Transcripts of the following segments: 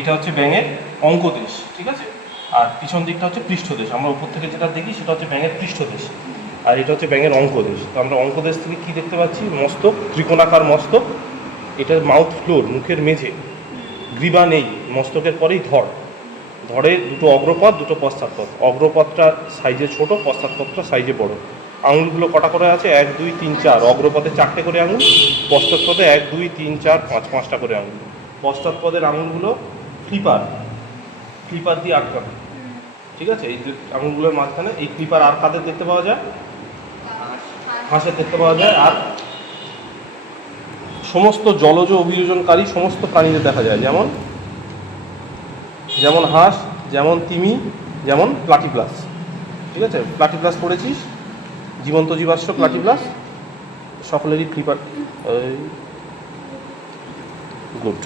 এইটা হচ্ছে ব্যাঙের অঙ্কদেশ, ঠিক আছে। আর পিছন দিকটা হচ্ছে পৃষ্ঠদেশ। আমরা উপর থেকে যেটা দেখি সেটা হচ্ছে ব্যাঙের পৃষ্ঠদেশ, আর এটা হচ্ছে ব্যাঙের অঙ্কদেশ। তো আমরা অঙ্কদেশ থেকে কী দেখতে পাচ্ছি? মস্তক, ত্রিকোণাকার মস্তক। এটার মাউথ ফ্লোর, মুখের মেঝে, গ্রীবা নেই, মস্তকের পরেই ধড়। ধড়ে দুটো অগ্রপথ, দুটো পশ্চাৎপথ। অগ্রপথটা সাইজে ছোট, পশ্চাৎপথটা সাইজে বড়। আঙুলগুলো কটা করে আছে? 1 2 3 4। অগ্রপথে 4টে করে আঙুল, পশ্চাৎপদে 1 2 3 4 5, 5টা করে আঙুল। পশ্চাৎপদের আঙুলগুলো ক্লিপার, ক্লিপার দিয়ে আটকানো, ঠিক আছে। এই যে আঙুলগুলোর মাঝখানে এই ক্লিপার আর কাদের দেখতে পাওয়া যায়? হাঁসের দেখতে পাওয়া যায়। আর সমস্ত জলজ অভিযোজনকারী সমস্ত প্রাণীদের দেখা যায়, যেমন যেমন হাঁস, যেমন তিমি, যেমন প্লাটিপ্লাস, ঠিক আছে। প্লাটিপ্লাস পড়েছিস? জীবন্ত জীবাশ্ম প্লাটিপ্লাস সকলেরই ক্লিপার। গুড।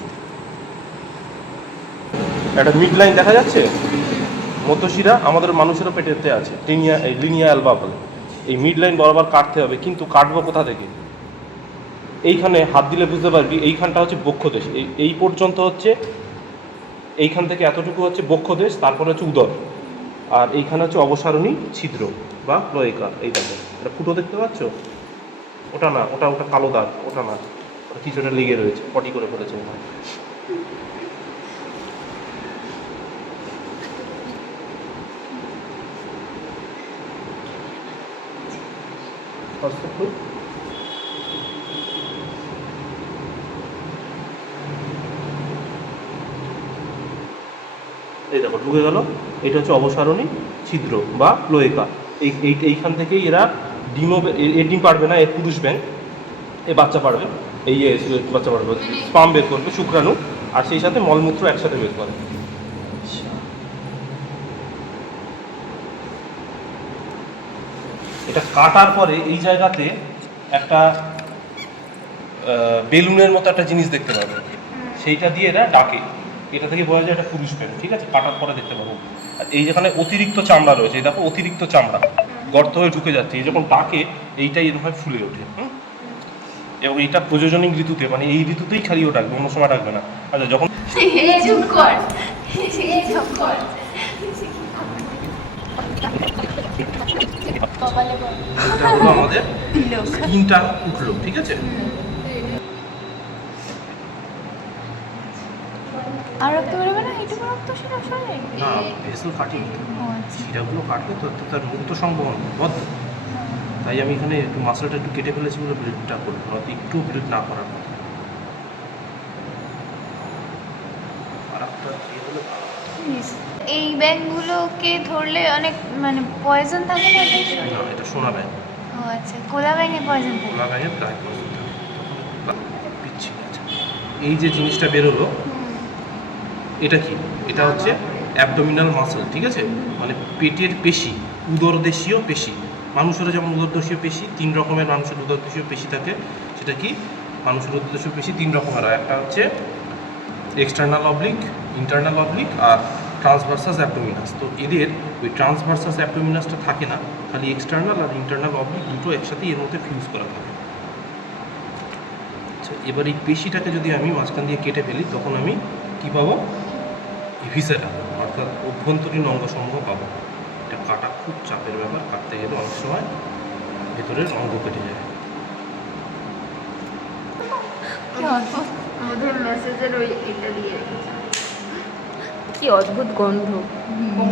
একটা মিড লাইন দেখা যাচ্ছে, মধ্যশিরা আমাদের মানুষেরও পেটেতে আছে, লিনিয়া অ্যালবা বলে। এই মিড লাইন বরাবর কাটতে হবে, কিন্তু কাটবো কোথা থেকে? এইখানে হাত দিলে বুঝতে পারবি, এইখানটা হচ্ছে বক্ষদেশ। এই পর্যন্ত হচ্ছে, এইখান থেকে এতটুকু হচ্ছে বক্ষদেশ, তারপরে হচ্ছে উদর, আর এইখানে হচ্ছে অবসারণী ছিদ্র বা ক্লোয়েকা। এই দেখো, এটা ফুটো দেখতে পাচ্ছ? ওটা না, ওটা ওটা কালো দাগ, ওটা না, ওটা কিছুটা লেগে রয়েছে, পটি করে ফেলেছে। এই দেখো ঢুকে গেল। এটা হচ্ছে অবসারণী ছিদ্র বা ক্লোয়েকা। এইখান থেকেই এরা ডিমও, এ ডিম পারবে না, এ পুরুষ ব্যাঙ, এ বাচ্চা পারবে, এই বাচ্চা পারবে, স্পাম বের করবে, শুক্রাণু, আর সেই সাথে মলমূত্র একসাথে বের করে। এটা কাটার পরে এই জায়গাতে একটা বেলুনের মতো একটা জিনিস দেখতে পাবে, সেইটা দিয়ে এরা ডাকে। এটা থেকে বোঝা যায় এটা পুরুষ ব্যাঙ, ঠিক আছে। কাটার পরে দেখতে পাবো। আর এই যেখানে অতিরিক্ত চামড়া রয়েছে, এই দেখো অতিরিক্ত চামড়া গর্ত হয়ে ঢুকে যাচ্ছে, এই যখন ডাকে এইটাই এরকম ফুলে ওঠে। এবং এইটা প্রজননিক ঋতুতে, মানে এই ঋতুতেই খালি ও ডাকবে, অন্য সময় ডাকবে না। আচ্ছা, যখন আমাদের স্কিনটা উঠলো, ঠিক আছে। আর রক্ত বেরোবে না? এইটুকু রক্ত সেটা সরে না, ভেসেল কাটিনি, শিরাগুলো কাটলে তো তার মুক্ত সংবহন বদ্ধ। তাই আমি এখানে একটু মাসলটা একটু কেটে ফেলেছি বলে ব্লিডটা করবো, নয়তো একটু ব্লিড না করার কথা। আর একটা এই ব্যাঙগুলোকে ধরলে অনেক মানে পয়জন থাকে না? না, এটা সোনা ব্যাঙ। ও আচ্ছা, কোলা ব্যাঙে পয়জন থাকে? কোলা ব্যাঙের প্রায় পয়জন থাকে, তখন পিচ্ছি আছে। এই যে জিনিসটা বেরোলো, এটা কি? এটা হচ্ছে অ্যাবডোমিনাল মাসল, ঠিক আছে। মানে পেটের পেশি, উদরদেশীয় পেশি। মানুষেরও যেমন উদরদেশীয় পেশি 3 রকমের, মানুষের উদরদেশীয় পেশি থাকে। সেটা কি? মানুষের উদরদেশীয় পেশি 3 রকমের হয়। একটা হচ্ছে এক্সটার্নাল অবলিক, ইন্টারনাল অবলিক আর ট্রান্সভার্সাস অ্যাবডোমিনাস। তো এদের ওই ট্রান্সভার্সাস অ্যাবডোমিনাসটা থাকে না, খালি এক্সটার্নাল আর ইন্টারনাল অবলিক দুটো একসাথে এর মধ্যে ফিউজ করা থাকে। আচ্ছা, এবার এই পেশিটাকে যদি আমি মাঝখান দিয়ে কেটে ফেলি, তখন আমি কী পাবো? ভিসেরা, অর্থাৎ অভ্যন্তরীণ অঙ্গসমূহ পাবো। এটা কাটা খুব চাপের ব্যাপার, কাটতে গেলে অনেক সময় ভেতরের অঙ্গ কেটে যায়। কি অদ্ভুত গন্ধ!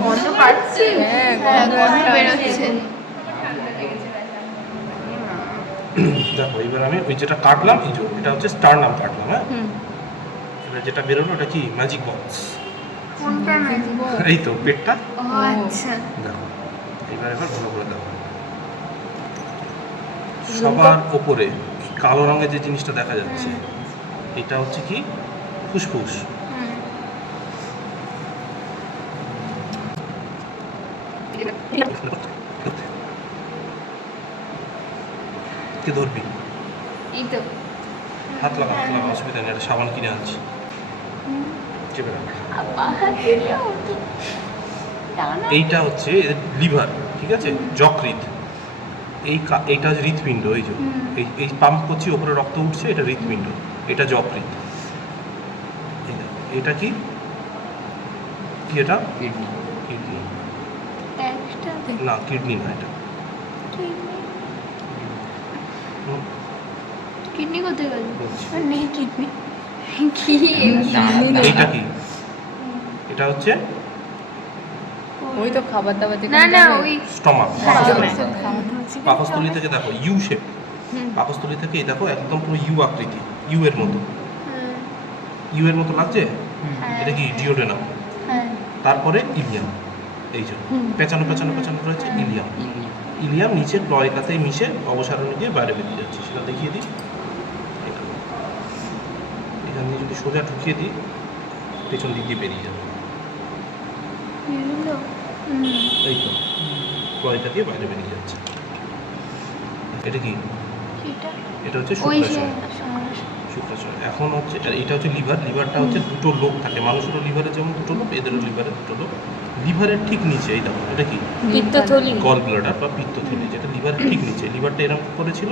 গন্ধ পাচ্ছে? হ্যাঁ, গন্ধ বেরোচ্ছে। দেখো, এবার আমি ওই যেটা কাটলাম, এই যে এটা হচ্ছে স্টারনাম কাটলাম, হ্যাঁ। এবার যেটা বেরোলো ওটা কি? Magic box. কোনটা ম্যাজিক? এই তো পেটটা। ও আচ্ছা। দেখো, এবার ভালো করে দেখো, সবার ওপরে কালো রঙের যে জিনিসটা দেখা যাচ্ছে, এটা হচ্ছে কি? ফুসফুস। কে ধরবি? এই তো হাত লাগা, হাত লাগা, অসুবিধা নেই, একটা সাবান কিনে আনছি, চেপে রাখ। এইটা হচ্ছে লিভার, ঠিক আছে, যকৃৎ। এইটা হচ্ছে হৃৎপিণ্ড, এই যে এই পাম্প করছি, ওপরে রক্ত উঠছে, এটা হৃৎপিণ্ড, এটা যকৃৎ। এটা কি? কি এটা? কিডনি। কিডনি একটা না, কিডনি না এটা। কিডনি কোথায় গেল? বলছি। নেই কিডনি। কি এইটা কি? এটা হচ্ছে ওই তো খাবার দাবার যেখানে না না যাবে। ওই স্টমাক। হ্যাঁ। পাকস্থলী থেকে দেখো ইউ শেপ, পাকস্থলী থেকে এই দেখো একদম পুরো ইউ আকৃতি, ইউ এর মতো, ইউ এর মতো লাগছে। এটা কি ডিওডেনাম, হ্যাঁ তারপরে ইলিয়াম, এই যে পেঁচানো পেঁচানো পেঁচানো রয়েছে ইলিয়াম। ইলিয়াম নিচে ক্লয়কাতে মিশে অবসারণে গিয়ে বাইরে বেরিয়ে যাচ্ছে, সেটা দেখিয়ে দিই। এটা এখান দিয়ে যদি সোজা ঢুকিয়ে দিই পেছন দিক দিয়ে বেরিয়ে যাবে, এই তো ক্লয়কা দিয়ে বাইরে বেরিয়ে যাচ্ছে। এটা কি? এটা হচ্ছে ওই শুক্রাশয়। শুক্রাশয় এখন হচ্ছে, আর এটা হচ্ছে লিভার। লিভারটা হচ্ছে দুটো লোক থাকে, মানুষেরও লিভারের যেমন দুটো লোক, এদেরও লিভারের দুটো লোক। লিভারের ঠিক নিচে এই দেখো, এটা কি? পিত্তথলি। গল ব্লাডার বা পিত্তথলি, যেটা লিভারের ঠিক নিচে। লিভারটা এরকম করেছিল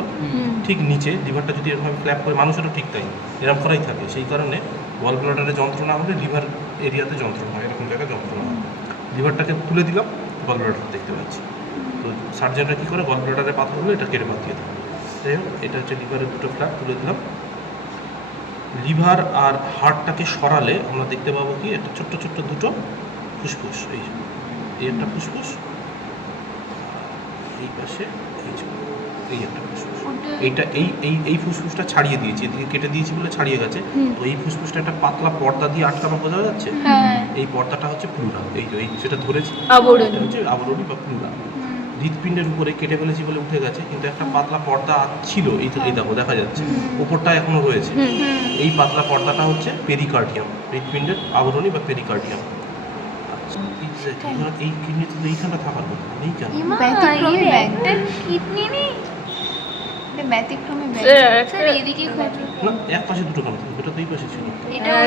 ঠিক নিচে, লিভারটা যদি এরকম ফ্ল্যাপ করে, মানুষেরও ঠিক তাই এরকম করাই থাকে। সেই কারণে গল ব্লাডারে যন্ত্রণা হলে লিভার এরিয়াতে যন্ত্রণা হয়, এরকম জায়গায় যন্ত্রণা হয়। লিভারটাকে তুলে দিলাম, গল ব্লাডার দেখতে পাচ্ছি। তো সার্জনরা কী করে, গল ব্লাডারে পাথর হলে এটা কেটে বাদ দিয়ে দেয়। যাই হোক, এটা হচ্ছে লিভারের দুটো ফ্ল্যাপ তুলে দিলাম। লিভার আর হার্টটাকে সরালে আমরা দেখতে পাবো কি, একটা ছোট্ট ছোট্ট দুটো ফুসফুস, এই যে এই একটা ফুসফুস, এই পাশে এই যে এই একটা ফুসফুস। এইটা এই এই এই ফুসফুসটা ছাড়িয়ে দিয়েছি, এদিকে কেটে দিয়েছি বলে ছাড়িয়ে গেছে। তো এই ফুসফুসটা একটা পাতলা পর্দা দিয়ে আটকানো, বোঝা যাচ্ছে? এই পর্দাটা হচ্ছে প্লুরা, এই যে এই যেটা ধরেছি আবরণী। এটা হচ্ছে আবরণী বা প্লুরা। হৃৎপিণ্ডের উপরে কেটে ফেলেছি বলে উঠে গেছে, কিন্তু একটা পাতলা পর্দা ছিল, এই তো এই দেখো দেখা যাচ্ছে, উপরটা এখনো রয়েছে। এই পাতলা পর্দাটা হচ্ছে পেরিকার্ডিয়াম, হৃৎপিণ্ডের আবরণী বা পেরিকার্ডিয়াম। আচ্ছা, এই কিডনি তো এইখানটা থাকার কথা নেই কেন? ব্যতিক্রমী ব্যাগ কিডনি নেই, ব্যতিক্রমী ব্যাগ স্যার এদিকে খোঁজ। না, এক পাশে দুটো কেন থাকবে? এটা তো এই পাশে ছিল।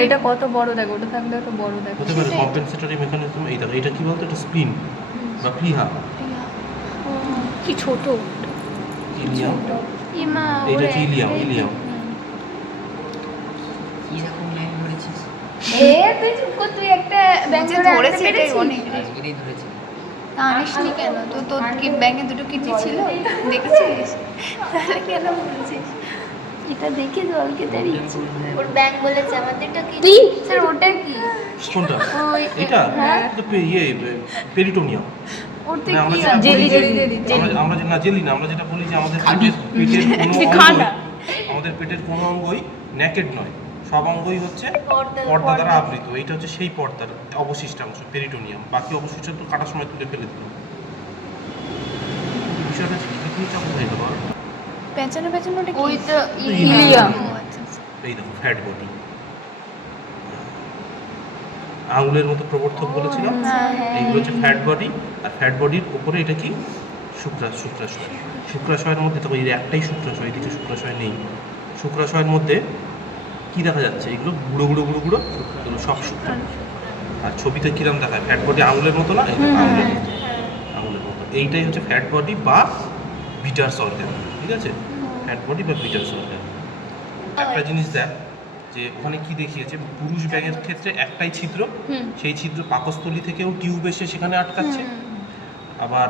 এটা কত বড় দেখো, ওটা থাকলে একটা বড় দেখো। হতে পারে কম্পেনসেটরি মেকানিজম। এই দেখো, এটা কি বলতো, এটা স্প্লিন বা প্লিহা। কি ছোট। ইলিয়াম, ইমা এইটা হচ্ছে ইলিয়াম। ইলিয়াম কিরকম লাইন ধরেছিস? তুই চুপ কর, তুই একটা ব্যাংক ধরেছে, এটাই অনেক। আজকেরই ধরেছি। আনিসনি কেন? তো তোর কি ব্যাংকে দুটো কিডনি ছিল, দেখেছিস? তাহলে কেন বলছিস? এটা দেখে জলকে দাঁড়িয়েছি। ওর ব্যাংক বলেছে আমাদেরটা কি? স্যার ওটা কি? কোনটা? ওই এটা হ্যাঁ, তো ইয়ে পেরিটোনিয়াম। ওতে না, আমরা কি যেটা আছে? বলি যে, জেলি। আমরা যে না জেলি না, আমরা যেটা বলি যে আমাদের পেটের কোনো খানা। অঙ্গই, আমাদের পেটের কোনো অঙ্গই নেকেড নয়, সব অঙ্গই হচ্ছে পর্দা পর্দা দ্বারা আবৃত। এইটা হচ্ছে সেই পর্দার অবশিষ্টাংশ পেরিটোনিয়াম, বাকি অবশিষ্ট তো কাটার সময় তুলে ফেলে দিল। বিষয়টা হচ্ছে কিডনিটা কোথায় গেল? পেছনে পেছনে ওটা ওই তো ইলিয়াম। ও আচ্ছা আচ্ছা। এই দেখো ফ্যাট বডি, আঙুলের মতো প্রবর্ধক বলেছিলাম, হ্যাঁ, হ্যাঁ। এইগুলো হচ্ছে ফ্যাট বডি। আর ফ্যাট বডির উপরে এটা কি, শুক্রাশয়। শুক্রাশয়ের মধ্যে দেখো এই একটাই শুক্রাশয়, এদিকে শুক্রাশয় নেই। শুক্রাশয়ের মধ্যে কি দেখা যাচ্ছে, এগুলো গুঁড়ো গুঁড়ো গুঁড়ো গুঁড়ো, এগুলো সব শুক্র। আর ছবিতে কিরম দেখায়, ফ্যাট বডি আঙুলের মতো না, এটা আঙুলের মতো, আঙুলের মতো। এইটাই হচ্ছে ফ্যাট বডি বা বিটার্স অর্গান, ঠিক আছে? ফ্যাট বডি বা বিটার্স অর্গান। একটা জিনিস দেখ, যে ওখানে কি দেখিয়েছে, পুরুষ ব্যাঙের ক্ষেত্রে একটাই ছিদ্র, সেই ছিদ্র পাকস্থলী থেকেও টিউব এসে সেখানে আটকাচ্ছে। আবার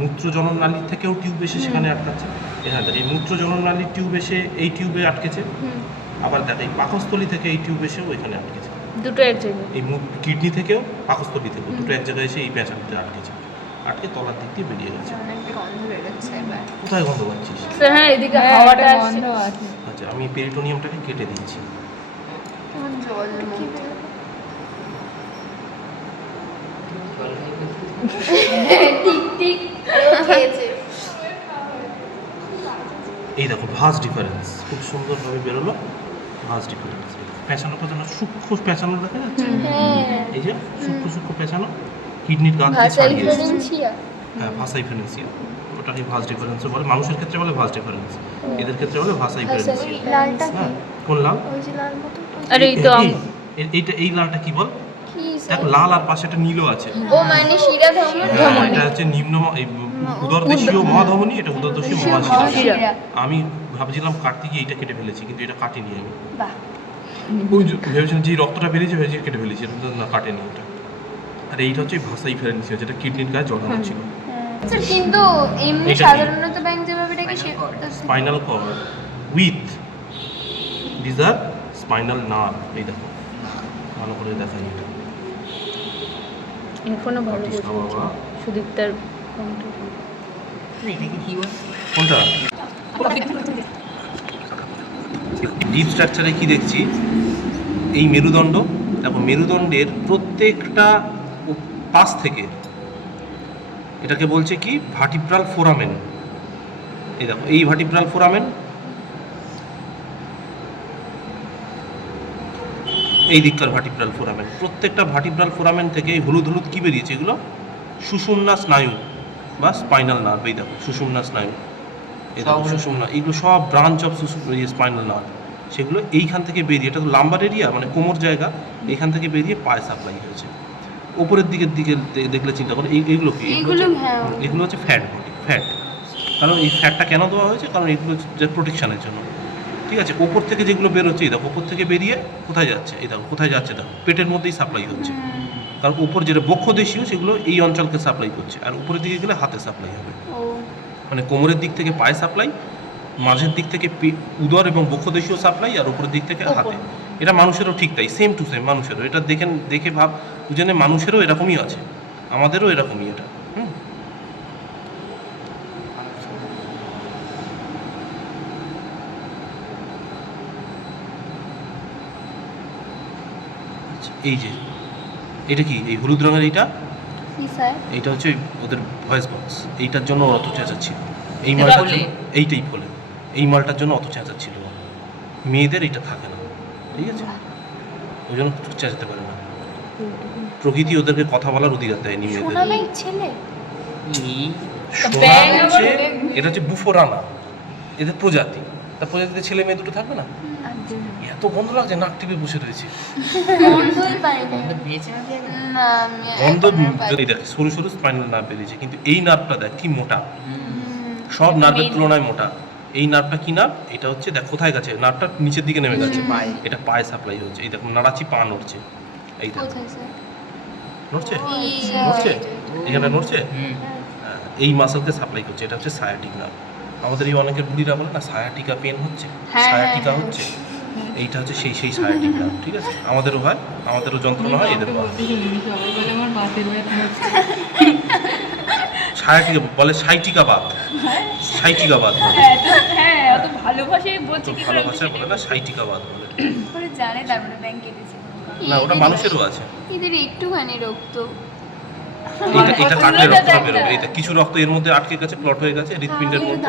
মূত্রজনন নালীর থেকেও টিউব এসে সেখানে আটকাচ্ছে। এখানে দেখ, এই মূত্রজনন নালীর টিউব এসে এই টিউবে আটকেছে। আবার দেখ, এই পাকস্থলী থেকে এই টিউব এসেও এখানে আটকেছে। দুটো এক জায়গায়। এই কিডনি থেকেও পাকস্থলী থেকেও দুটো এক জায়গায় এসে এই পেঁচানিতে আটকেছে, আটকে তলার দিক দিয়ে বেরিয়ে গেছে। অনেক গন্ধ বেরোচ্ছে এবার। কোথায় গন্ধ পাচ্ছিস? হ্যাঁ, এদিকে হাওয়াটা বন্ধ আছে। আচ্ছা, আমি পেরিটোনিয়ামটাকে কেটে দিচ্ছি। কেমন জল মতো। জল খাই বলতে। ঠিক ঠিক খেয়েছে। এই দেখো ভাস ডিফারেন্স খুব সুন্দরভাবে বেরোলো, ভাস ডিফারেন্স। পেঁচানো পেঁচানো সূক্ষ্ম পেঁচানো দেখা যাচ্ছে, এই যে সূক্ষ্ম সূক্ষ্ম পেঁচানো কিডনির গা থেকে ছাড়িয়ে এসেছে। হ্যাঁ, ভাসাই ফেরেন্সিয়া, ওটাকে ভাস ডিফারেন্সও বলে। মানুষের ক্ষেত্রে বলে ভাস ডিফারেন্স, এদের ক্ষেত্রে বলে ভাসাই ফেরেন্সিয়া। লালটা কি? হ্যাঁ, কোন লাল? ওই যে লাল মতো আরে এই তো এইটা, এই লালটা কি বল? কি? দেখ, লাল আর পাশে একটা নীলও আছে। ও মানে শিরা ধমনী। হ্যাঁ, এটা হচ্ছে নিম্ন এই উদরদেশীয় মহাধমনী, এটা উদরদেশীয় মহাশিরা। মহাশিরা। আমি ভাবছিলাম কাটতে গিয়ে এইটা কেটে ফেলেছি, কিন্তু এটা কাটিনি আমি। বাহ। ওই যে ভেবেছিলাম যে এই রক্তটা বেরিয়েছে, ভেবেছি কেটে ফেলেছি, এটা না কাটেনি ওটা। আর এইটা হচ্ছে ভাসাই ফেরেন্সিয়া, যেটা কিডনির গায়ে জড়ানো ছিল। স্যার কিন্তু এমনি এটা কি? সাধারণত ব্যাংক যেভাবে ডাকে সে স্পাইনাল কর্ড উইথ দিস আর স্পাইনাল নার্ভ। এই দেখো ভালো করে দেখাই এটা। এখনো ভালো কৃষ্ণ বলছে বাবা। সুদীপ্তার ফোনটা এটাকে কি বলে? কোনটা ডিপ স্ট্রাকচারে কি দেখছি, এই মেরুদণ্ড দেখো, মেরুদণ্ডের প্রত্যেকটা পাশ থেকে এটাকে বলছে কি ভার্টিব্রাল ফোরামেন। এই দেখো এই ভার্টিব্রাল ফোরামেন, এই দিককার ভার্টিব্রাল ফোরামেন, প্রত্যেকটা ভার্টিব্রাল ফোরামেন থেকে এই হলুদ হলুদ কি বেরিয়েছে, এগুলো সুষুম্না স্নায়ু বা স্পাইনাল নার্ভ। এই দেখো সুষুম্না স্নায়ু, এই দেখো সুষুম্না, এগুলো সব ব্রাঞ্চ অফ স্পাইনাল নার্ভ, সেগুলো এইখান থেকে বেরিয়ে, এটা তো লাম্বার এরিয়া মানে কোমর জায়গা, এইখান থেকে বেরিয়ে পায়ে সাপ্লাই হয়েছে। ওপরের দিকে দেখলে চিন্তা করো এইগুলো কি, এগুলো হ্যাঁ এগুলো হচ্ছে ফ্যাট বডি, ফ্যাট। কারণ এই ফ্যাটটা কেন দেওয়া হয়েছে, কারণ এগুলো যে প্রোটেকশনের জন্য, ঠিক আছে। ওপর থেকে যেগুলো বেরোচ্ছে, এই দেখো ওপর থেকে বেরিয়ে কোথায় যাচ্ছে, এই দেখো কোথায় যাচ্ছে, দেখো পেটের মধ্যেই সাপ্লাই হচ্ছে। কারণ উপর যেটা বক্ষদেশীয় সেগুলো এই অঞ্চলকে সাপ্লাই করছে, আর উপরের দিকে গেলে হাতে সাপ্লাই হবে। ও মানে কোমরের দিক থেকে পায়ে সাপ্লাই, মাঝের দিক থেকে উদর এবং বক্ষদেশীয় সাপ্লাই, আর উপরের দিক থেকে হাতে। এটা মানুষেরও ঠিক তাই, সেম টু সেম মানুষেরও। এটা দেখে ভাব বুঝে মানুষেরও এরকমই আছে, আমাদেরও এরকমই এটা। এই যে এটা কি, এই হলুদ রঙের এইটা, কি স্যার এইটা হচ্ছে ওদের ভয়েস বক্স। এইটার জন্য অত চেঁচাচ্ছিল, এই এটা মালটার ফলে? জন্য, এইটাই ফলে, এই মালটার জন্য অত চেঁচাচ্ছিল। মেয়েদের এটা থাকে না, ঠিক আছে, ওই জন্য চেঁচাতে পারে না। প্রকৃতি ওদেরকে কথা বলার অধিকার দেয়নি মেয়েদের। শোনালেই ছেলে এই সোনা ব্যাঙ হচ্ছে, আবার এটা হচ্ছে বুফোরানা, এদের প্রজাতি। তার প্রজাতিতে ছেলে মেয়ে দুটো থাকবে না? এত গন্ধ লাগছে, নাক টিপে বসে রয়েছে। গন্ধই পাই না গন্ধ পেয়েছে না দিয়ে? না আমি গন্ধ এখনো পাই যদি দেখে সরু সরু স্পাইনাল নার্ভ বেরিয়েছে, কিন্তু এই নার্ভটা দেখ কি মোটা, হুম। সব নার্ভের তুলনায় মোটা। এই নার্ভটা কি নার্ভ, এটা হচ্ছে দেখ কোথায় গেছে, নার্ভটা নিচের দিকে নেমে গেছে, পায়ে। এটা পায়ে সাপ্লাই হচ্ছে। এই দেখো নাড়াচ্ছি, পা নড়ছে, এই দেখো কোথায় স্যার নড়ছে, এই নড়ছে, এখানে নড়ছে, হুম। হ্যাঁ, এই মাসলকে সাপ্লাই করছে। এটা হচ্ছে সায়াটিক নার্ভ। আমাদের এই অনেকের বুড়িরা বলে না সায়াটিকা পেন হচ্ছে, হ্যাঁ, সায়াটিকা হ্যাঁ, হচ্ছে, এইটা হচ্ছে সেই সায়াটিক নার্ভ, ঠিক আছে। আমাদেরও হয়, আমাদেরও যন্ত্রণা হয়, এদেরও হয়। সায়াটিকা বলে, সাইটিকা বাত, সাইটিকা বাত বলে, হ্যাঁ অত ভালোবাসাই বলছে কি করে ভালো ভাষায় বলে না, সাইটিকা বাত বলে। করে জানে তারপরে ব্যাংক কেটেছে না ওটা মানুষেরও আছে। এদের একটুখানি রক্ত এটা কাটলে কতগুলো রক্ত দেখ বেরোবে, না। এইটা কিছু রক্ত এর মধ্যে আটকে গেছে, প্লট হয়ে গেছে হৃৎপিণ্ডের মধ্যে।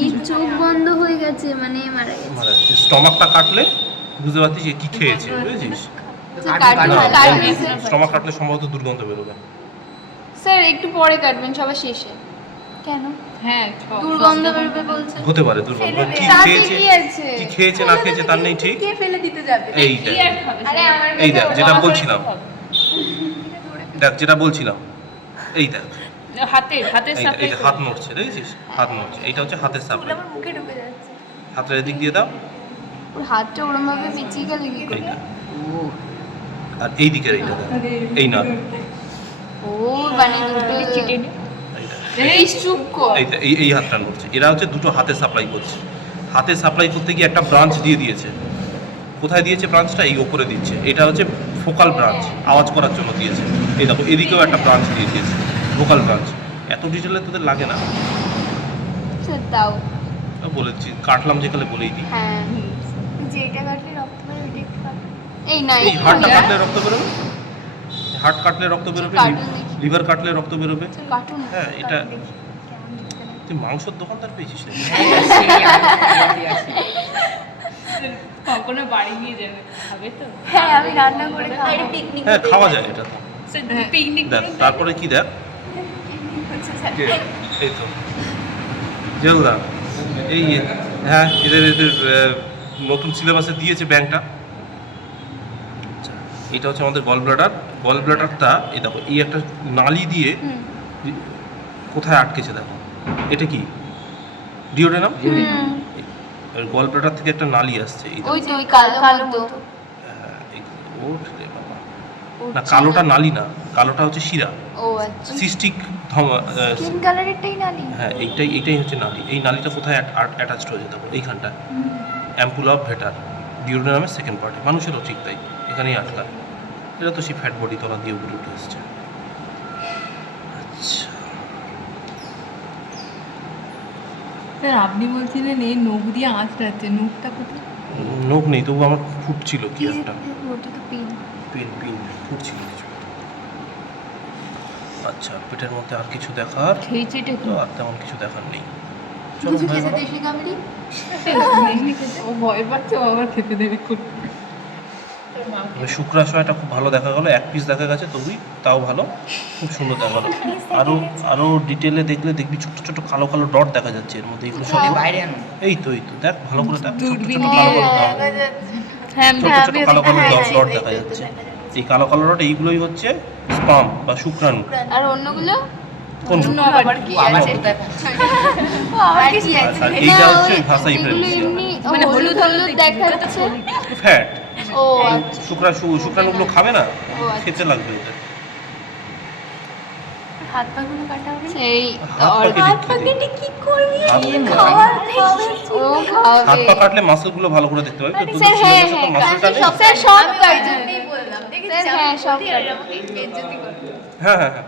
এই চোখ বন্ধ হয়ে গেছে মানে মারা গেছে স্টমাকটা কাটলে বুঝতে পারছিস যে কি খেয়েছে, বুঝেছিস? কাটুন না, কাটবেন স্টমাক কাটলে সম্ভবত দুর্গন্ধ বেরোবে। স্যার একটু পরে কাটবেন সবার শেষে কেন হ্যাঁ দুর্গন্ধ বেরোবে বলছে হতে পারে দুর্গন্ধ, কি তাতে খেয়েছে, কি আছে কি খেয়েছে না খেয়েছে তার নেই ঠিক। কে ফেলে দিতে যাবে এই কি দেখ, আর খাবে আরে আমার এই মেয়ে দেখ তো যেটা বাবা বলছিলাম, দেখ যেটা বলছিলাম, এই দেখ হাতের এই সাপ্লাই দেখ, হাত নড়ছে, দেখেছিস হাত নড়ছে, এইটা হচ্ছে হাতের সাপ্লাই। আমার মুখে ঢুকে যাচ্ছে হাতের এদিক দিয়ে দাও, ওর হাতটা ওরম ভাবে পিছিয়ে গেলে কি করে এইটা, ও আর এই দিকের এইটা দেখ, এই না ও মানে দুটো চিটে নি এইটা, এই চুপ কর এইটা এই হাতটা নড়ছে। এরা হচ্ছে দুটো হাতে সাপ্লাই করছে। হাতে সাপ্লাই করতে গিয়ে একটা ব্রাঞ্চ দিয়ে দিয়েছে। কোথায় দিয়েছে ব্রাঞ্চটা, এই ওপরে দিচ্ছে। এটা হচ্ছে ফোকাল ব্রাঞ্চ, আওয়াজ করার জন্য দিয়েছে। এই দেখো এদিকেও একটা ব্রাঞ্চ দিয়ে দিয়েছে, ভোকাল ব্রাঞ্চ। এত ডিটেলে তোদের লাগে না, স্যার দাও বলেছি কাটলাম যেখানে বলেই দিই। হ্যাঁ যেটা কাটলে রক্ত বেরোবে ওইটা একটু কাটুন। এই না এই হাড়টা কাটলে রক্ত বেরোবে, হার্ট কাটলে রক্ত বেরোবে, কাটুন দেখি। লিভার কাটলে রক্ত বেরোবে। কাটুন হ্যাঁ, এটা- কাটুন দেখি কেমন ঢুকে না। তুই মাংসের দোকানদার পেয়েছিস নাকি? কখনো বাড়ি গিয়ে যাবে খাবে তো হ্যাঁ আমি রান্না করে খাবো পিকনিক হ্যাঁ খাওয়া যায় এটা তো। পিকনিক দেখ তারপরে কি দেখ, কে? এই তো জেলদা, এই হ্যাঁ এদের নতুন সিলেবাসে দিয়েছে ব্যাংকটা। আচ্ছা, এটা হচ্ছে আমাদের গল ব্লাডার। গল ব্লাডারটা এই দেখো এই একটা নালি দিয়ে কোথায় আটকেছে দেখো, এটা কি ডিওডেনাম, গল ব্লাডার থেকে একটা নালি আসছে, এই দেখো। ওই তো ওই কালো কালো মতো হ্যাঁ, ওঠ রে বাবা, না কালোটা নালী না, কালোটা হচ্ছে শিরা, ও আচ্ছা, সিস্টিক স্কিন কালারেরটাই নালি। হ্যাঁ এইটাই হচ্ছে নালী। এই নালীটা কোথায় অ্যাটাচড হয়েছে দেখো এইখানটা, অ্যাম্পুলা অফ ভেটার ডিউডেনামের সেকেন্ড পার্টে। মানুষেরও ঠিক তাই, এখানেই আটকায়। এটা তো সেই ফ্যাট বডি তলা দিয়ে উপরে উঠে এসছে। আচ্ছা স্যার আপনি বলছিলেন এই নখ দিয়ে আঁচড়াচ্ছে, নখটা কোথায়? নখ নেই, তবু আমার ফুটছিল কি একটা, ওটা তো পিন। পিন ফুটছিল কিছু। আচ্ছা পেটের মধ্যে আর কিছু দেখার, খেয়েছে এটা তো আর তেমন কিছু দেখার নেই। চলো কিছু হয়ে খেতে গেল। দেশি কামড়ি। ও ভয় পাচ্ছে, ও আবার খেতে দেবে খুব। তবে শুক্রাশয়টা খুব ভালো দেখা গেলো, এক পিস দেখা গেছে তবুই, তাও ভালো, খুব সুন্দর দেখা গেলো। আরো ডিটেলে দেখলে দেখবি ছোট ছোট কালো কালো ডট দেখা যাচ্ছে এর মধ্যে, এগুলো সব বাইরে আনো। এই তো দেখ ভালো করে দেখ, ছোট দূরবীন ছোট দিয়ে কালো কালো দেখা ডট, যাচ্ছে। হ্যাঁ ছোট ছোট কালো কালো ডট দেখা যাচ্ছে। এই কালো কালো ডট এইগুলোই হচ্ছে স্পাম বা শুক্রাণু। আর অন্যগুলো কোনগুলো? আবার কি আবার আছে? কোথায়? আবার কি আছে? আর এইটা হচ্ছে না, ভাষাই এগুলো ফ্রেন্স, এমনি মানে হলুদ হলুদ হলুদ দেখাচ্ছে। ফ্যাট। ও আচ্ছা, শুক্রাণুগুলো খাবে না, আচ্ছা। খেতে লাগবে ওদের। হাত পা গুলো কাটা হবে সেই হাত পা কেটে কি করবি? হাত- খাওয়ার ও খাওয়াবে। হাত পা কাটলে মাসেলগুলো ভালো করে দেখতে পাবে। তো তোদের স্যার হ্যাঁ সিলেবাসে তো হ্যাঁ মাসেলটা নেই। স্যার সব কাটে। বললাম স্যার হ্যাঁ সব কাটে। হ্যাঁ হ্যাঁ হ্যাঁ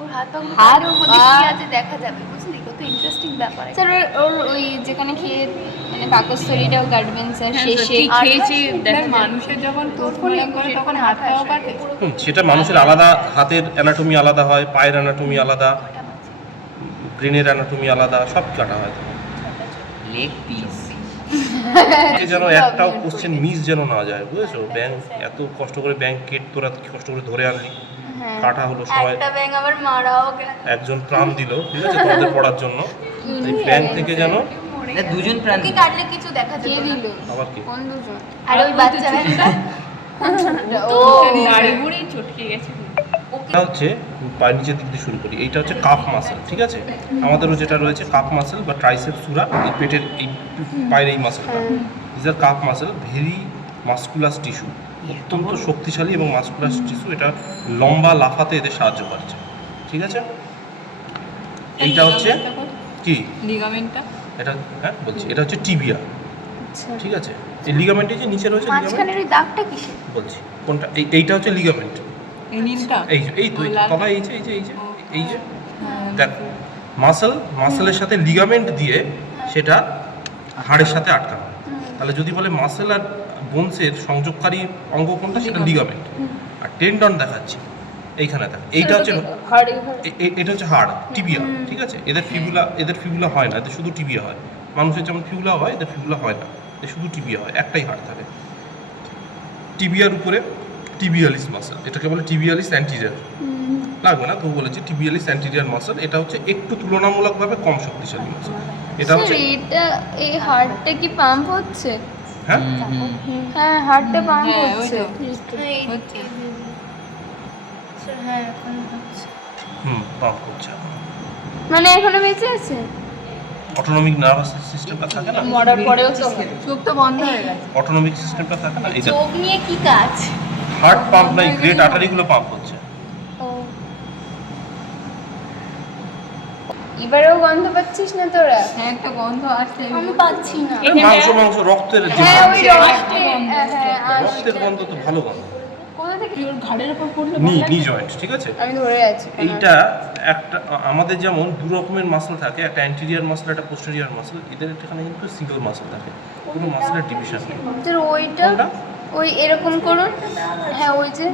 ওর হাত পা হাত ওর মধ্যে পা- কি আছে দেখা যাবে, বুঝলি? কত ইন্টারেস্টিং ব্যাপার। স্যার ওর ওই যেখানে খেয়ে মানে পাকস্থলীটাও কাটবেন স্যার শেষে। কি খেয়েছে দেখ, মানুষের যখন পোস্টমর্টম করে তখন হাত পাও কাটে। সেটা মানুষের আলাদা, হাতের অ্যানাটমি আলাদা হয়, পায়ের অ্যানাটমি আলাদা, ব্রেনের অ্যানাটমি আলাদা, সব কাটা হয়। Leg piece. যেন একটাও কোশ্চেন মিস যেন না যায়, বুঝেছো? ব্যাংক এত কষ্ট করে ব্যাংক কেট তোরা কষ্ট করে ধরে আনলি, কাটা হলো সবাই, একটা ব্যাঙ আবার মারাও গেল। একজন প্রাণ দিল, ঠিক আছে তোমাদের পড়ার জন্য। এই ব্যাংক থেকে যেন না, দুজন প্রাণ ওকে কাটলে কিছু দেখা কে যেত না। দিল? আবার কি কোন দুজন? আর ওই বাচ্চাটা ও বাড়ি বুড়ি চটকে গেছে। এটা হচ্ছে পায়ের নিচের দিক দিয়ে শুরু করি। এইটা হচ্ছে কাফ মাসেল, ঠিক আছে? আমাদেরও যেটা রয়েছে কাফ মাসেল বা ট্রাইসেপস সুরা, এই পেটের এই পায়ের এই মাসেলটা, ইজ আর calf muscle, very muscular tissue, অত্যন্ত শক্তিশালী এবং মাস্কুলাস টিস্যু। এটা লম্বা লাফাতে এদের সাহায্য করছে, ঠিক আছে? এইটা হচ্ছে কি লিগামেন্টটা এটা, হ্যাঁ বলছি, এটা হচ্ছে টিবিয়া, ঠিক আছে? এই লিগামেন্টের যে নিচে রয়েছে লিগামেন্ট, মাঝখানের ওই দাগটা কিসের? বলছি কোনটা, এইটা হচ্ছে লিগামেন্ট। এই নীলটা এই তো ও, লাল। তলায় এই যে দেখো, মাসেলের সাথে লিগামেন্ট দিয়ে সেটা হাড়ের সাথে আটকানো। তাহলে যদি বলে মাসেল আর বোনসের সংযোগকারী অঙ্গ কোনটা, সেটা লিগামেন্ট। আর টেন্ডন দেখাচ্ছি এইখানে, দেখ এইটা হচ্ছে এটা হচ্ছে হাড়, টিবিয়া, ঠিক আছে? এদের ফিবুলা হয় না, এদের শুধু টিবিয়া হয়। মানুষের যেমন ফিবুলা হয়, এদের ফিবুলা হয় না, এদের শুধু টিবিয়া হয়, একটাই হাড় থাকে। টিবিয়ার উপরে টিবিয়ালিস মাসেল, এটাকে বলে টিবিয়ালিস অ্যান্টিরিয়র, লাগবে না তো বলেছি, টিবিয়ালিস অ্যান্টিরিয়র মাসেল। এটা হচ্ছে একটু তুলনামূলকভাবে কম শক্তিশালী মাসেল। এটা স্যার হচ্ছে, এটা এই হার্টটা কি পাম্প হচ্ছে? হ্যাঁ হ্যাঁ হার্টটা পাম্প হ্যাঁ, ওই হচ্ছে। তো। এই হচ্ছে। হ্যাঁ এখন হচ্ছে। পাম্প করছে। মানে এখনো বেঁচে আছে? অটোনমিক নার্ভাস সিস্টেমটা থাকে না, মরার পরেও তো চোখ তো বন্ধ হয়ে গেছে। অটোনমিক সিস্টেমটা থাকে না, এটা চোখ নিয়ে কি কাজ? হার্ট পাম্প নাই, গ্রেট আর্টারিগুলো পাম্প হচ্ছে। এবারেও গন্ধ পাচ্ছিস না তোরা? হ্যাঁ একটা গন্ধ আসছে। আমি পাচ্ছি না। মাংস রক্তের যে হ্যাঁ ওই গন্ধ, রক্তে, হ্যাঁ রক্তের গন্ধ তো ভালো গন্ধ। কোথা থেকে? ওর ঘাড়ের উপর পড়লে নি জয়েন্ট, ঠিক আছে? আমি ধরে আছি। এইটা একটা, আমাদের যেমন দু রকমের মাসল থাকে, একটা অ্যান্টিরিয়র মাসল, একটা পোস্টেরিয়র মাসল। এদের এখানে কিন্তু সিঙ্গেল মাসল থাকে, কোনো মাসলের ডিভিশন নেই। তোর ওইটা কোনটা? ওই এরকম করুন, হ্যাঁ ওই যে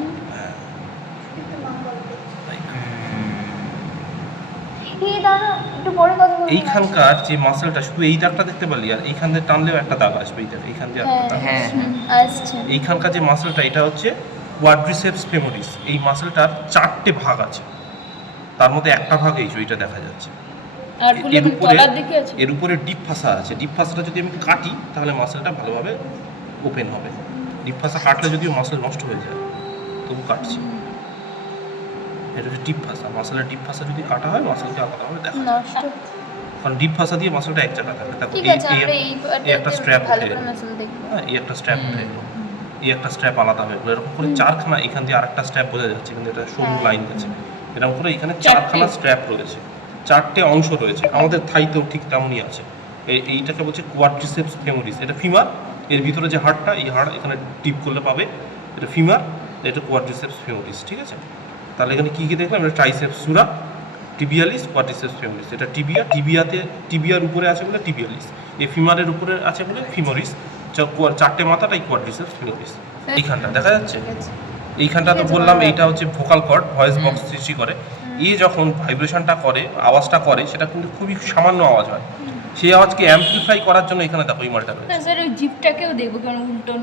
এই দাদা একটু পরে কথা বলবো। এইখানকার যে মাসলটা, শুধু এই দাগটা দেখতে পারলি, আর এইখান দিয়ে টানলেও একটা দাগ আসবে, এইখান দিয়ে একটা দাগ। হ্যাঁ আসছে। এইখানকার যে মাসলটা, এটা হচ্ছে কোয়াড্রিসেপস ফেমোরিস। এই মাসলটার 4টে ভাগ আছে, তার মধ্যে একটা ভাগ এই যে এইটা দেখা যাচ্ছে। আর এর উপরে ডিপ ফাসা আছে। ডিপ ফাসাটা যদি আমি কাটি তাহলে মাসলটা ভালোভাবে ওপেন হবে। ডিপ ফাসা কাটলে যদিও মাসল নষ্ট হয়ে যায়, তবু কাটছি। এটা হচ্ছে ডিপ ফাসা। মাসলের ডিপ ফাসা যদি কাটা হয়, মাসলকে আলাদাভাবে দেখা যায়। নষ্ট। কারণ ডিপ ফাসা দিয়ে মাসলটা এক জায়গায় থাকে। দেখো ঠিক আছে আমরা এই এই একটা স্ট্র্যাপ ভালো উঠে করে এলো। মাসল দেখবো। হ্যাঁ, এই একটা স্ট্র্যাপ উঠে এলো। এই একটা স্ট্র্যাপ আলাদা হয়ে গেলো, এরকম করে চারখানা, এখান দিয়ে আরেকটা স্ট্র্যাপ বোঝা যাচ্ছে, কিন্তু এটা সরু লাইন আছে, এরকম করে এখানে চারখানা স্ট্র্যাপ রয়েছে, চারটে অংশ রয়েছে। আমাদের থাইতেও ঠিক তেমনই আছে। এইটাকে বলছে কোয়াড্রিসেপস ফেমোরিস, এটা ফিমার, এর ভিতরে যে হাড়টা, এই হাড় এখানে টিপ করলে পাবে, এটা ফিমার, এটা কোয়াড্রিসেপস ফেমোরিস, ঠিক আছে? তাহলে এখানে কী কী দেখলাম? এটা ট্রাইসেপস সুরা, টিবিয়ালিস, কোয়াড্রিসেপস ফেমোরিস, এটা টিবিয়াতে, টিবিয়ার উপরে আছে বলে টিবিয়ালিস, এই ফিমারের উপরে আছে বলে ফিমোরিস, চারটে মাথা, তাই কোয়াড্রিসেপস ফেমোরিস। এইখানটা দেখা যাচ্ছে, এইখানটা তো বললাম এইটা হচ্ছে ভোকাল কর্ড, ভয়েস বক্স সৃষ্টি করে। যখন ভাইব্রেশনটা করে, আওয়াজটা করে, সেটা কিন্তু খুবই সামান্য আওয়াজ হয়, সেই আওয়াজকে অ্যাম্পলিফাই করার জন্য এখানে দেখো এই মালটা রয়েছে। স্যার ওই জিপটাকেও দেখবো কেন উল্টন?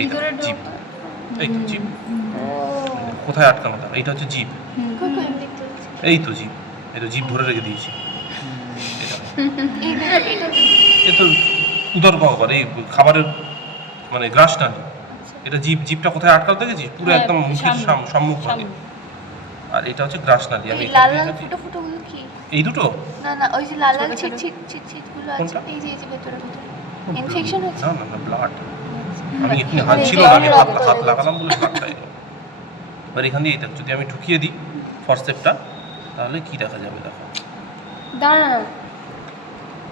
এই তো জিপ, এই তো জিপ, কোথায় আটকানো থাকে, এইটা হচ্ছে জিপ, এই তো জিপ, এই তো জিপ ধরে রেখে দিয়েছি, এ তো উদর গহ্বর, এই খাবারের মানে গ্রাস নালী, এটা জিপটা কোথায় আটকানো দেখেছি, পুরো একদম মুখের সম্মুখ ভাগে, আর এটা হচ্ছে গ্রাস নালী। আমি লাল লাল ফুটো ফুটো গুলো কি? এই দুটো না না, ওই যে লাল লাল ছিট ছিট ছিট ছিট গুলো আছে, কোনটা? এই যে ভেতরে ইনফেকশন হচ্ছে। না না না, ব্লাড। আমি এখানে হাত ছিল না, আমি হাত লাগালাম বলে ব্লাডটা এলো। এবার এখান দিয়ে দেখ, যদি আমি ঢুকিয়ে দিই ফরসেপটা, তাহলে কি দেখা যাবে দেখো। দাঁড়া,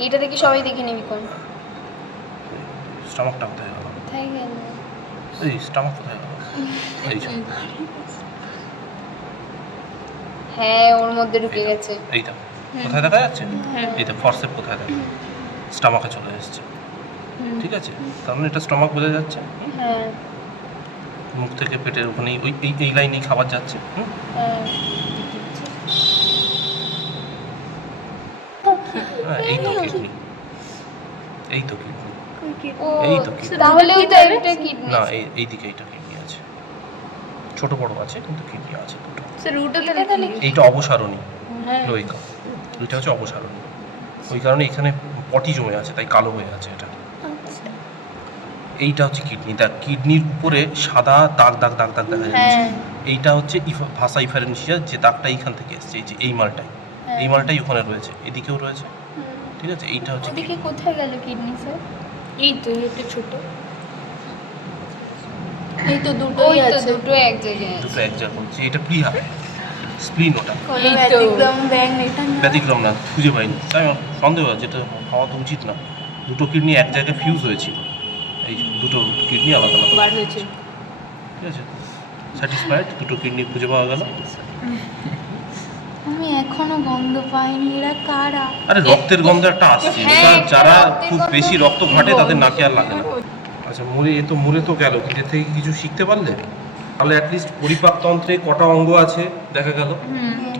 এটা দেখি সবাই দেখে নিবি কোন স্টমাকটা কোথায় গেল? কোথায় গেল? এই স্টমাক কোথায় গেল? এই যে, হ্যাঁ, ওর মধ্যে ঢুকে গেছে। এইটা কোথায় দেখা যাচ্ছে? এইটা ফরসেপ কোথায় দেখা, স্টমাকে চলে এসেছে, ঠিক আছে? তার মানে এটা স্টমাক বোঝা যাচ্ছে, হ্যাঁ মুখ থেকে পেটের ওখানেই ওই এই লাইনেই খাবার যাচ্ছে। হ্যাঁ, হ্যাঁ, এই তো কিডনি, এই তো কিডনি, ও এই তো কিডনি। তাহলেই তো এটা কিডনি। না, এই দিকে এইটা কিডনি আছে, ছোট বড় আছে কিন্তু কিডনি আছে দুটো। স্যার রুটে তাহলে এইটা অবসারণী হ্যাঁ লোহিকা, এটা হচ্ছে অবসারণী, ওই কারণে এখানে পটি জমে আছে, তাই কালো হয়ে আছে এটা। এইটা হচ্ছে কিডনি, দেখ কিডনির উপরে সাদা দাগ দাগ দাগ দাগ দেখা যাচ্ছে, হ্যাঁ। এইটা হচ্ছে ভাষা ইফারেন্সিয়া, যে দাগটা এইখান থেকে এসছে, এই যে এই মালটাই, এই মালটাই ওখানে রয়েছে, এদিকেও রয়েছে, ঠিক আছে? এইটা হচ্ছে ওদিকে কোথায় গেল কিডনি স্যার? এই তো একটা ছোট, এই তো ওই দুটোই তো আছে। দুটো এক জায়গায় আছে। দুটো এক জায়গা হচ্ছে, এটা প্লিহা, স্প্লিন ওটা এই তো ব্যতিক্রম না, খুঁজে পাইনি, তাই আমার সন্দেহ আছে, যেটা হওয়া তো উচিত না। দুটো কিডনি এক জায়গায় ফিউজ হয়েছিল, এই দুটো কিডনি আলাদা আলাদা, বার হয়েছে। ঠিক আছে? স্যাটিসফাইড, দুটো কিডনি খুঁজে পাওয়া গেল। আমি এখনো গন্ধ পাইনি, এরা কারা? আরে রক্তের গন্ধ একটা আসছে, এটা যারা খুব বেশি রক্ত ঘাটে তাদের নাকে আর লাগে না। আচ্ছা, মরে তো গেল, কিন্তু এর থেকে কিছু শিখতে পারলে? তাহলে অ্যাটলিস্ট পরিপাকতন্ত্রে কটা অঙ্গ আছে দেখা গেল,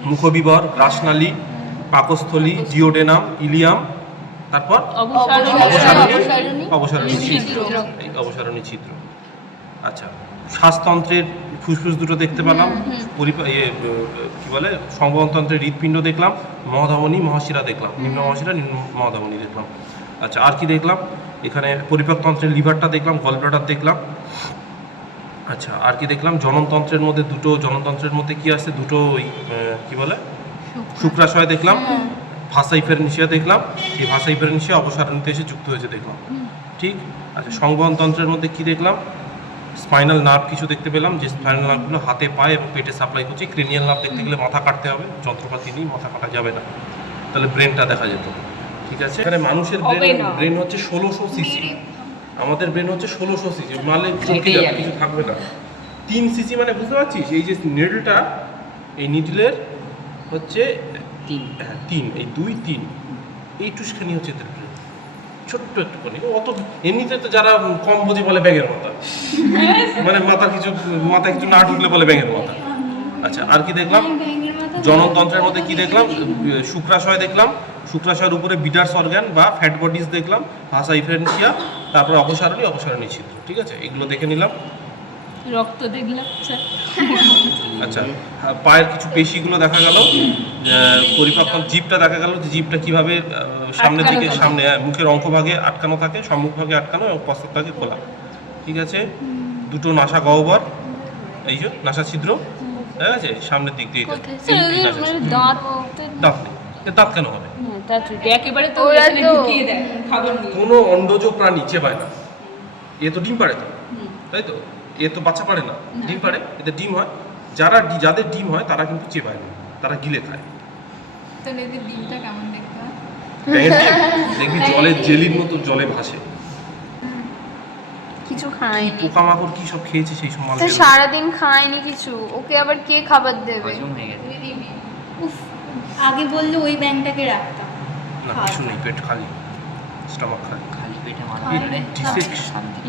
মুখবিবর, গ্রাসনালী, পাকস্থলী, জিওডেনাম, ইলিয়াম, তারপর অবসারণী ছিদ্র, এই অবসারণী ছিদ্র। আচ্ছা, শ্বাসতন্ত্রের ফুসফুস দুটো দেখতে পেলাম, কি বলে, সংবহনতন্ত্রের হৃৎপিণ্ড দেখলাম, মহাধমনী, মহাশিরা দেখলাম, নিম্ন মহাশিরা, নিম্ন মহাধমনী দেখলাম। আচ্ছা, আর কি দেখলাম? এখানে পরিপাকতন্ত্রের লিভারটা দেখলাম, গলব্লাডার দেখলাম। আচ্ছা, আর কি দেখলাম? জননতন্ত্রের মধ্যে জননতন্ত্রের মধ্যে কি আছে? দুটো ওই কি বলে, শুক্রাশয় দেখলাম, ভাষা ইফারেন্সিয়া দেখলাম, এই ভাষা ইফারেন্সিয়া অবসারণীতে এসে যুক্ত হয়েছে দেখলাম, ঠিক। আচ্ছা, সংবহনতন্ত্রের মধ্যে কি দেখলাম? স্পাইনাল নার্ভ কিছু দেখতে পেলাম, যে স্পাইনাল নার্ভগুলো হাতে পায়ে এবং পেটে সাপ্লাই করছে। ক্রেনিয়াল নার্ভ দেখতে গেলে মাথা কাটতে হবে, যন্ত্রপাতি নেই, মাথা কাটা যাবে না, তাহলে ব্রেনটা দেখা যেত, ঠিক আছে? এখানে মানুষের ব্রেন হচ্ছে 1600 সিসি, আমাদের ব্রেন হচ্ছে 1600 সিসি, মালে কিছু থাকবে না। 3 সিসি মানে বুঝতে পারছিস? এই যে নিডলটা, এই নিডলের হচ্ছে 3, এই 2, 3, এইটুখানি হচ্ছে এদের ব্রেন, ছোট্ট একটুখানি। অত এমনিতে তো যারা কম বোঝে বলে ব্যাঙের মাথা, মানে মাথা কিছু না ঢুকলে বলে ব্যাঙের মাথা। আচ্ছা, আর কি দেখলাম? জননতন্ত্রের মধ্যে কি দেখলাম? শুক্রাশয় দেখলাম, শুক্রাশয়ের উপরে বিডার্স অর্গান বা ফ্যাট বডিজ দেখলাম, ভাষা ইফারেন্সিয়া, তারপরে অবসারণী ছিদ্র, ঠিক আছে? এগুলো দেখে নিলাম। রক্ত দেখলাম স্যার। আচ্ছা, পায়ের কিছু পেশিগুলো দেখা গেল, পরিপাকন জিভটা দেখা গেল, যে জিভটা কিভাবে সামনের দিকে, সামনে মুখের অঙ্কভাগে আটকানো থাকে, সম্মুখভাগে আটকানো এবং পশ্চাৎভাগে খোলা, ঠিক আছে? দুটো নাসা গহ্বর, এই যে নাসা ছিদ্র, ঠিক আছে? সামনের দিক দিয়ে দাঁত দাঁত নেই, দাঁত কেন হবে? একেবারে তো এখানে ঢুকিয়ে দেয় খাবার নিয়ে। কোনো অন্ডজ প্রাণী চেবায় না, এ তো ডিম পাড়ে তো, তাই তো? এ তো বাচ্চা পাড়ে না, ডিম পাড়ে, এতে ডিম হয়। যাদের ডিম হয় তারা কিন্তু চেপায় না, তারা গিলে খায়। তাহলে এদের ডিমটা কেমন দেখতে হয়? ব্যাঙের ডিম দেখবি জলে জেলির মতো জলে ভাসে। কিছু খায়নি, পোকামাকড় কি সব খেয়েছে সেই সব মাল তো সারাদিন খায়নি কিছু, ওকে আবার কে খাবার দেবে? হজম হয়ে গেছে। উফ, আগে বললে ওই ব্যাংকটাকে রাখতাম। না, কিছু নেই, পেট খালি, স্টমাক খালি। খালি পেটে মারা এই গেলে ডিসেক্ট শান্তি।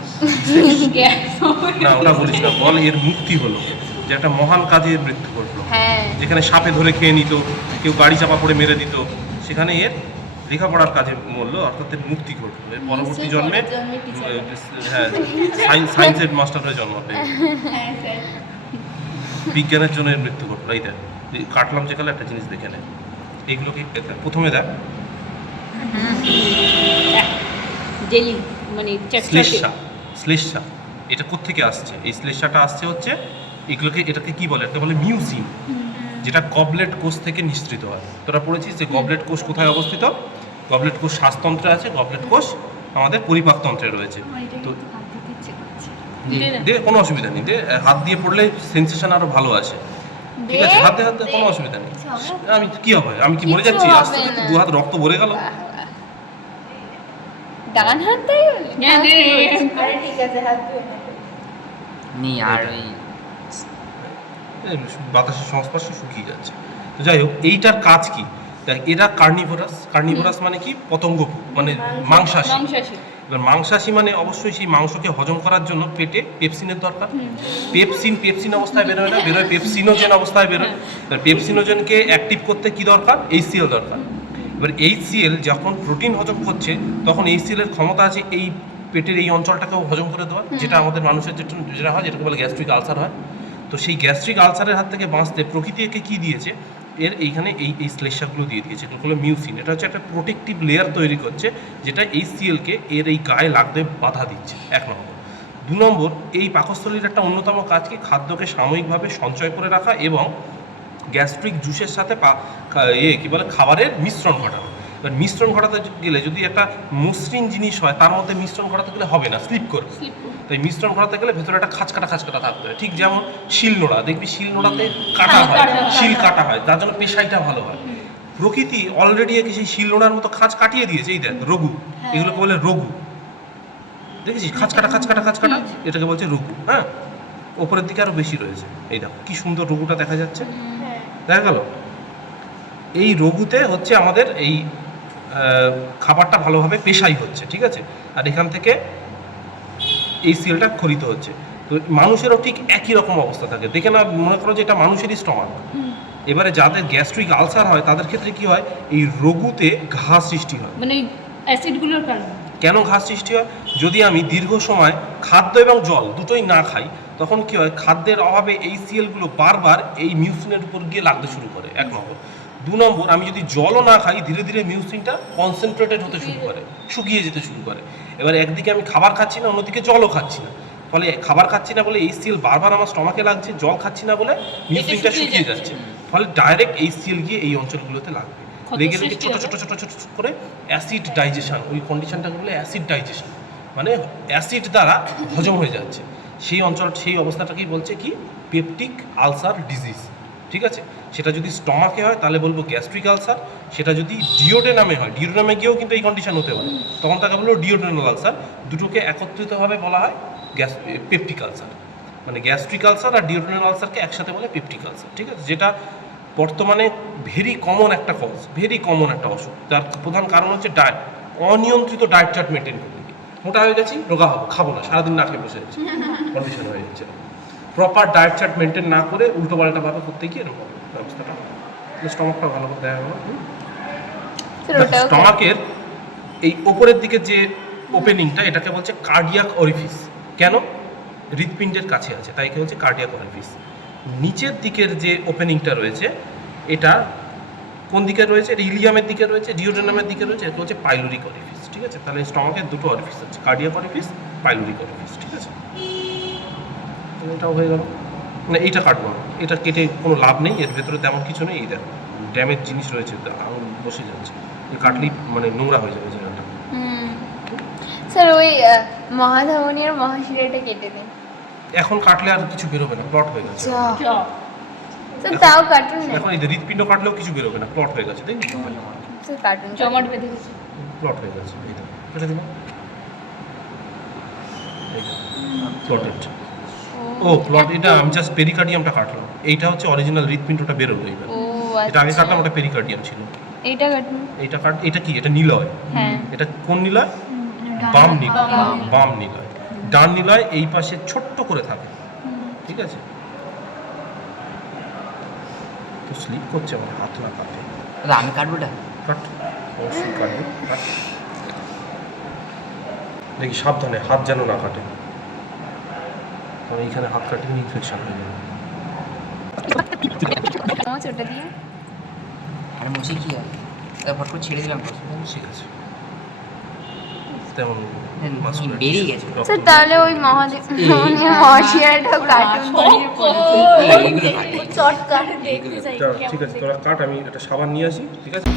না ওটা বলিস না, বল এর মুক্তি হলো, যে একটা মহান কাজে এর মৃত্যু ঘটলো। হ্যাঁ, যেখানে সাপে ধরে খেয়ে নিত, কেউ গাড়ি চাপা পড়ে মেরে দিত, সেখানে এর লেখাপড়ার কাজে মূল্য, অর্থাৎ এর মুক্তি ঘটলো। এর পরবর্তী নিশ্চয়ই জন্মে পরের জন্মে teacher হ্যাঁ সায়েন্সের মাস্টার হয়ে জন্ম পেয়ে হ্যাঁ স্যার। বিজ্ঞানের জন্য এর মৃত্যু ঘটলো। এই দেখ, এই কাটলাম যে কালে একটা জিনিস দেখে নেয়, এইগুলোকে প্রথমে দেখ জেলি মানে শ্লেষ্মা। এটা কোত্থেকে আসছে? এই শ্লেষ্মাটা আসছে হচ্ছে এটাকে কি বলে? এটা বলে মিউসিন, যেটা গবলেট কোষ থেকে নিঃসৃত হয়। তোরা পড়েছিস যে গবলেট কোষ কোথায় অবস্থিত? গবলেট কোষ শ্বাসতন্ত্রে আছে, গবলেট কোষ আমাদের পরিপাকতন্ত্রে রয়েছে। তো দে, কোনো অসুবিধা নেই, দে, হাত দিয়ে পড়লে সেন্সেশন আরো ভালো আসে। ঠিক আছে, হাতে হাতে কোনো অসুবিধা নেই। আমি কি হবে? আমি কি মরে যাচ্ছি? কিচ্ছু আস্তে হবে আস্তে না। দু হাত রক্ত ভরে গেল। ডান হাত তাই বলে? আরে ঠিক আছে, হাত ধুয়ে নাও। নি আর ওই বাতাসের সংস্পর্শে শুকিয়ে যাচ্ছে। তো যাই হোক, এইটার কাজ কি? দেখ, এরা কার্নিভোরাস মানে কি? পতঙ্গ, মানে মাংসাশী। এবার মাংসাশী মানে অবশ্যই সেই মাংসকে হজম করার জন্য পেটে পেপসিনের দরকার। পেপসিন অবস্থায় বেরোয় না, বেরোয় পেপসিনোজেন অবস্থায় বেরোয়। এবার পেপসিনোজেনকে অ্যাক্টিভ করতে কি দরকার? HCl দরকার। এবার HCl যখন প্রোটিন হজম করছে, তখন HCl এর ক্ষমতা আছে এই পেটের এই অঞ্চলটাকেও হজম করে দেওয়া, যেটা আমাদের মানুষের যেটা হয়, যেটাকে বলে গ্যাস্ট্রিক আলসার হয়। তো সেই গ্যাস্ট্রিক আলসারের হাত থেকে বাঁচতে প্রকৃতি একে কী দিয়েছে? এর এইখানে এই শ্লেষ্মাগুলো দিয়ে দিয়েছে, এগুলো হলো মিউসিন। এটা হচ্ছে একটা প্রোটেক্টিভ লেয়ার তৈরি করছে, যেটা HClকে এর এই গায়ে লাগতে বাধা দিচ্ছে, 1 নম্বর। 2 নম্বর, এই পাকস্থলীর একটা অন্যতম কাজ কি? খাদ্যকে সাময়িকভাবে সঞ্চয় করে রাখা এবং গ্যাস্ট্রিক জুসের সাথে কি বলে খাবারের মিশ্রণ ঘটানো। এবার মিশ্রণ ঘটাতে গেলে যদি একটা মসৃণ জিনিস হয়, তার মধ্যে মিশ্রণ ঘটাতে গেলে হবে না, স্লিপ করবে। তাই মিশ্রণ ঘটাতে গেলে ভেতরে একটা খাঁচকাটা থাকতে হয়। ঠিক যেমন শিলনোড়া, দেখবি শিলনোড়াতে কাটা হয়, শিল কাটা হয়, তার জন্য পেশাইটা ভালো হয়। প্রকৃতি অলরেডি একে সেই শিলনোড়ার মতো খাঁচ কাটিয়ে দিয়েছে। এই দেখ, রঘু, এগুলোকে বলে রঘু। দেখেছিস? খাঁচকাটা, এটাকে বলছে রঘু। হ্যাঁ, ওপরের দিকে আরো বেশি রয়েছে। এই দেখো কি সুন্দর রঘুটা দেখা যাচ্ছে, দেখা গেল? এই রঘুতে হচ্ছে আমাদের এই খাবারটা ভালোভাবে পেশাই হচ্ছে, ঠিক আছে? আর এখান থেকে এই সেলটা খরিত হচ্ছে। তো মানুষেরও ঠিক একই রকম অবস্থা থাকে। দেখে না, মনে করো যে এটা মানুষেরই স্টমাক। এবারে যাদের গ্যাস্ট্রিক আলসার হয় তাদের ক্ষেত্রে কি হয়? এই রঘুতে ঘা সৃষ্টি হয়। মানে অ্যাসিডগুলোর কারণে। কেন ঘা সৃষ্টি হয়? যদি আমি দীর্ঘ সময় খাদ্য এবং জল দুটোই না খাই, তখন কি হয়? খাদ্যের অভাবে এই সিএলগুলো বারবার এই মিউসিনের উপর গিয়ে লাগতে শুরু করে, 1 নম্বর। 2 নম্বর, আমি যদি জলও না খাই, ধীরে ধীরে মিউসিনটা কনসেন্ট্রেটেড হতে শুরু করে, শুকিয়ে যেতে শুরু করে। এবার একদিকে আমি খাবার খাচ্ছি না, অন্যদিকে জলও খাচ্ছি না। ফলে খাবার খাচ্ছি না বলে এই সিএল বারবার আমার স্টমাকে লাগছে, জল খাচ্ছি না বলে মিউসিনটা শুকিয়ে যাচ্ছে। ফলে ডাইরেক্ট এই সিএল গিয়ে এই অঞ্চলগুলোতে লাগবে, লেগে লেগে ছোট করে অ্যাসিড ডাইজেশন, ওই কন্ডিশনটাকে বলে অ্যাসিড ডাইজেশন, মানে অ্যাসিড দ্বারা হজম হয়ে যাচ্ছে সেই অবস্থাটাকেই বলছে কি? Peptic ulcer disease. ঠিক আছে? সেটা যদি স্টমাকে হয় তাহলে বলবো গ্যাস্ট্রিক আলসার, সেটা যদি ডিওডেনামে হয়, ডিওডেনামে গিয়েও কিন্তু এই কন্ডিশন হতে পারে, তখন তাকে বলবো ডিওডেনাল আলসার। দুটোকে একত্রিতভাবে বলা হয় পেপটিক আলসার। মানে গ্যাস্ট্রিক আলসার আর ডিওডেনাল আলসারকে একসাথে বলে পেপটিক আলসার। ঠিক আছে? যেটা বর্তমানে ভেরি কমন একটা অসুখ। তার প্রধান কারণ হচ্ছে ডায়েট, অনিয়ন্ত্রিত ডায়েট চার্ট মেনটেন করতে গিয়ে মোটা হয়ে গেছি, রোগা হবো, খাবো না, সারাদিন না খেয়ে বসে যাচ্ছি, কন্ডিশন হয়ে যাচ্ছে। প্রপার ডায়েট চার্ট মেনটেন না করে উল্টো পাল্টাভাবে করতে গিয়ে এরকম ব্যবস্থাটা। স্টমাকটা ভালো করে দেখা গেল। স্টমাকের এই ওপরের দিকে যে ওপেনিংটা, এটাকে বলছে কার্ডিয়াক অরিফিস। কেন? হৃৎপিণ্ডের কাছে আছে, তাই বলছে কার্ডিয়াক অরিফিস। নিচের দিকের যে ওপেনিংটা রয়েছে, এটা কোন দিকে রয়েছে? এটা ইলিয়ামের দিকে রয়েছে, ডিওডেনামের দিকে রয়েছে, এটা হচ্ছে পাইলোরিক অরিফিস। ঠিক আছে? তাহলে স্টমাকের দুটো অরিফিস আছে, কার্ডিয়াক অরিফিস, পাইলোরিক অরিফিস। ঠিক আছে? এটাও হয়ে গেল। না, এইটা কাটবো না, এটা কেটে কোনো লাভ নেই, এর ভেতরে তেমন কিছু নেই। এই দেখো ড্যামেজ জিনিস রয়েছে, আঙুল বসে যাচ্ছে, কাটলেই মানে নোংরা হয়ে যাবে জায়গাটা। স্যার ওই মহাধমনী আর মহাশিরাটা কেটে দিন। এখন কাটলে আর কিছু বেরোবে না, প্লট হয়ে গেছে। স্যার তাও কাটুন না। এখন এই যে হৃৎপিণ্ড কাটলেও কিছু বেরোবে না, প্লট হয়ে গেছে, দেখি স্যার কাটুন। জমাট বেঁধে গেছে। প্লট হয়ে গেছে। এই দেখো, কেটে দিলাম। প্লটেড। ও প্লট, এটা আমি জাস্ট পেরিকার্ডিয়ামটা কাটলাম। এইটা হচ্ছে অরিজিনাল হৃৎপিণ্ডটা বেরোলো এবার। ও এটা আগে কাটলাম, ওটা পেরিকার্ডিয়াম ছিল। এইটা কাটুন। এটা কি? এটা নিলয়। হ্যাঁ। এটা কোন নিলয়? বাম নিলয়। বাম নিলয়। ডান নিলয় এই পাশে ছোট্ট করে থাকে, ঠিক আছে? তো স্লিপ করছে, আমার হাত না কাটে। দাদা আমি কাটবো এটা? কাট, অবশ্যই কাটবে, কাট। দেখি সাবধানে, হাত যেন না কাটে, কারণ এইখানে হাত কাটলে ইনফেকশন হয়ে যাবে। ওটা দিয়ে আরে মুছি কি হয়? ফট করে ছেড়ে দিলাম তো। ঠিক আছে, তেমন বেরিয়ে গেছে। স্যার তাহলে ওই মহাশিরাটাও কাটুন। এইগুলো কাটে। চটকা ঠিক আছে, তোরা কাট, আমি একটা সাবান নিয়ে আসি, ঠিক আছে?